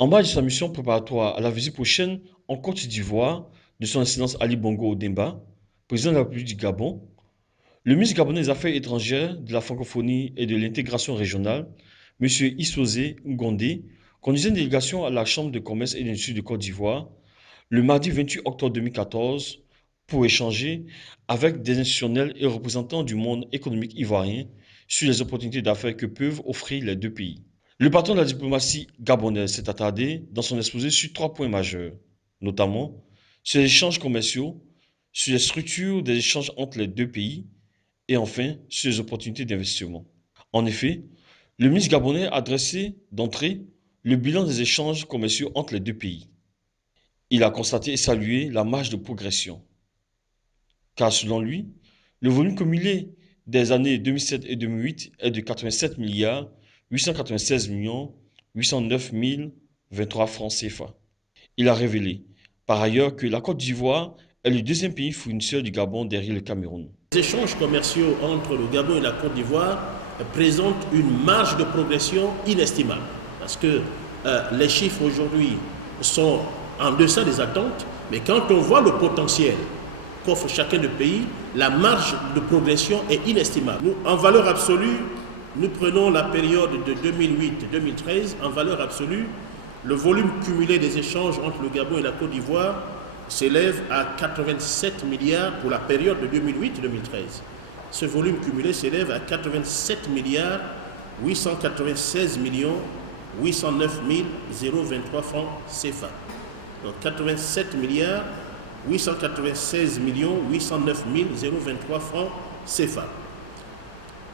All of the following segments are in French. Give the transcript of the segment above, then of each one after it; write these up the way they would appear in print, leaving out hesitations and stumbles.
En bas de sa mission préparatoire à la visite prochaine en Côte d'Ivoire de son Excellence Ali Bongo Ondimba, président de la République du Gabon, le ministre gabonais des Affaires étrangères, de la francophonie et de l'intégration régionale, M. Issosé Ngondé, conduisait une délégation à la Chambre de commerce et d'industrie de Côte d'Ivoire le mardi 28 octobre 2014 pour échanger avec des institutionnels et représentants du monde économique ivoirien sur les opportunités d'affaires que peuvent offrir les deux pays. Le patron de la diplomatie gabonaise s'est attardé dans son exposé sur trois points majeurs, notamment sur les échanges commerciaux, sur les structures des échanges entre les deux pays et enfin sur les opportunités d'investissement. En effet, le ministre gabonais a dressé d'entrée le bilan des échanges commerciaux entre les deux pays. Il a constaté et salué la marge de progression, car selon lui, le volume cumulé des années 2007 et 2008 est de 87 milliards 896 millions 809 023 francs CFA. Il a révélé par ailleurs que la Côte d'Ivoire est le deuxième pays fournisseur du Gabon derrière le Cameroun. Les échanges commerciaux entre le Gabon et la Côte d'Ivoire présentent une marge de progression inestimable parce que les chiffres aujourd'hui sont en deçà des attentes, mais quand on voit le potentiel qu'offre chacun des pays, la marge de progression est inestimable. Nous, en valeur absolue, nous prenons la période de 2008-2013, en valeur absolue, le volume cumulé des échanges entre le Gabon et la Côte d'Ivoire s'élève à 87 milliards pour la période de 2008-2013. Ce volume cumulé s'élève à 87 milliards 896 millions 809 023 francs CFA. Donc 87 milliards 896 millions 809 023 francs CFA.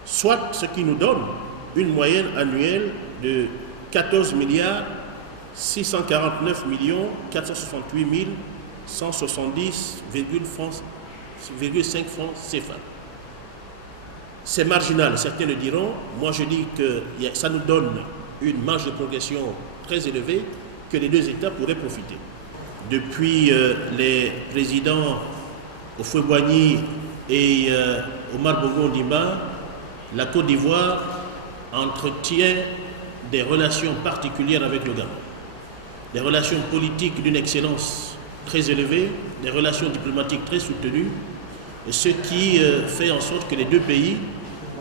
Soit ce qui nous donne une moyenne annuelle de 14 milliards 649 millions 468 170,5 francs CFA. C'est marginal, certains le diront. Moi, je dis que ça nous donne une marge de progression très élevée que les deux États pourraient profiter. Depuis les présidents Houphouët-Boigny et Omar Bongo Ondimba, la Côte d'Ivoire entretient des relations particulières avec le Gabon. Des relations politiques d'une excellence très élevée, des relations diplomatiques très soutenues, ce qui fait en sorte que les deux pays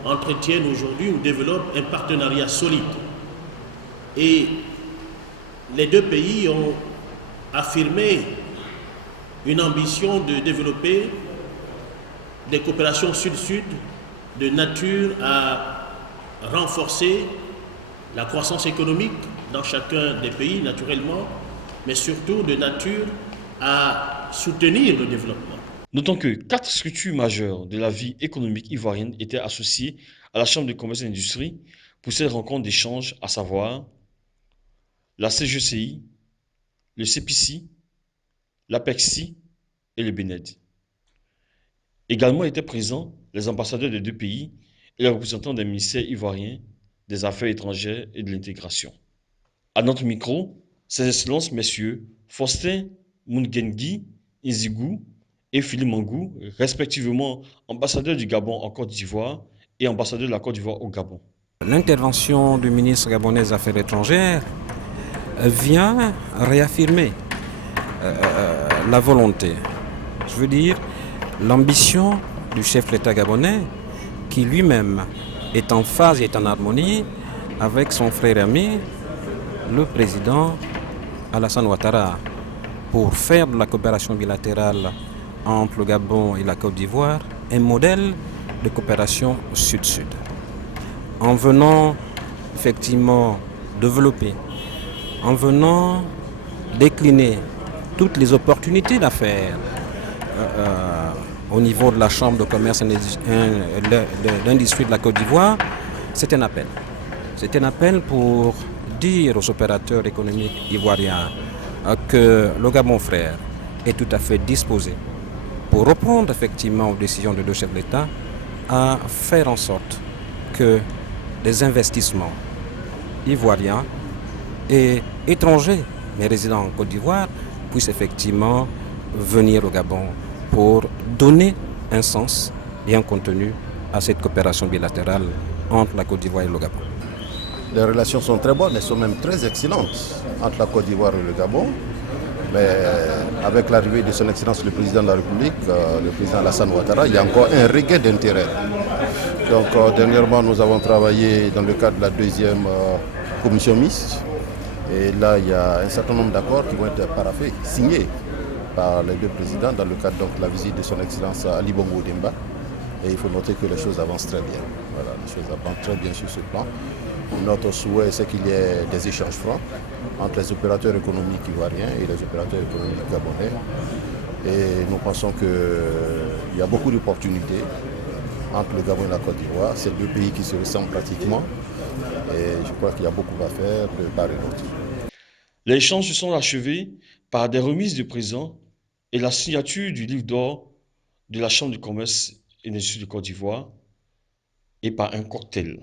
entretiennent aujourd'hui ou développent un partenariat solide. Et les deux pays ont affirmé une ambition de développer des coopérations sud-sud de nature à renforcer la croissance économique dans chacun des pays, naturellement, mais surtout de nature à soutenir le développement. Notons que quatre structures majeures de la vie économique ivoirienne étaient associées à la Chambre de commerce et d'industrie pour cette rencontre d'échange, à savoir la CGCI, le CPC, l'APEXI et le BNED. Également étaient présents les ambassadeurs des deux pays et les représentants des ministères ivoiriens des Affaires étrangères et de l'intégration. À notre micro, Ses Excellences Messieurs Faustin Mungengui Nzigou et Philippe Mangou, respectivement ambassadeurs du Gabon en Côte d'Ivoire et ambassadeurs de la Côte d'Ivoire au Gabon. L'intervention du ministre gabonais des Affaires étrangères vient réaffirmer la volonté, je veux dire l'ambition du chef de l'État gabonais qui lui-même est en phase et est en harmonie avec son frère et ami, le président Alassane Ouattara, pour faire de la coopération bilatérale entre le Gabon et la Côte d'Ivoire un modèle de coopération sud-sud. En venant effectivement développer, en venant décliner toutes les opportunités d'affaires au niveau de la Chambre de commerce et d'industrie de la Côte d'Ivoire, c'est un appel. C'est un appel pour dire aux opérateurs économiques ivoiriens que le Gabon frère est tout à fait disposé pour reprendre effectivement aux décisions de deux chefs de l'État à faire en sorte que les investissements ivoiriens et étrangers, mais résidant en Côte d'Ivoire, puissent effectivement venir au Gabon pour donner un sens et un contenu à cette coopération bilatérale entre la Côte d'Ivoire et le Gabon. Les relations sont très bonnes, elles sont même très excellentes entre la Côte d'Ivoire et le Gabon. Mais avec l'arrivée de son Excellence le Président de la République, le Président Alassane Ouattara, il y a encore un regain d'intérêt. Donc dernièrement, nous avons travaillé dans le cadre de la deuxième commission mixte. Et là, il y a un certain nombre d'accords qui vont être paraphés, signés par les deux présidents dans le cadre donc, de la visite de son Excellence Ali Bongo Odemba. Et il faut noter que les choses avancent très bien. Voilà, les choses avancent très bien sur ce plan. Notre souhait, c'est qu'il y ait des échanges francs entre les opérateurs économiques ivoiriens et les opérateurs économiques gabonais. Et nous pensons qu'il y a beaucoup d'opportunités entre le Gabon et la Côte d'Ivoire. C'est deux pays qui se ressemblent pratiquement. Et je crois qu'il y a beaucoup à faire de part et d'autre. Les échanges se sont achevés par des remises de présents et la signature du livre d'or de la Chambre de commerce et d'industrie de Côte d'Ivoire et par un cocktail.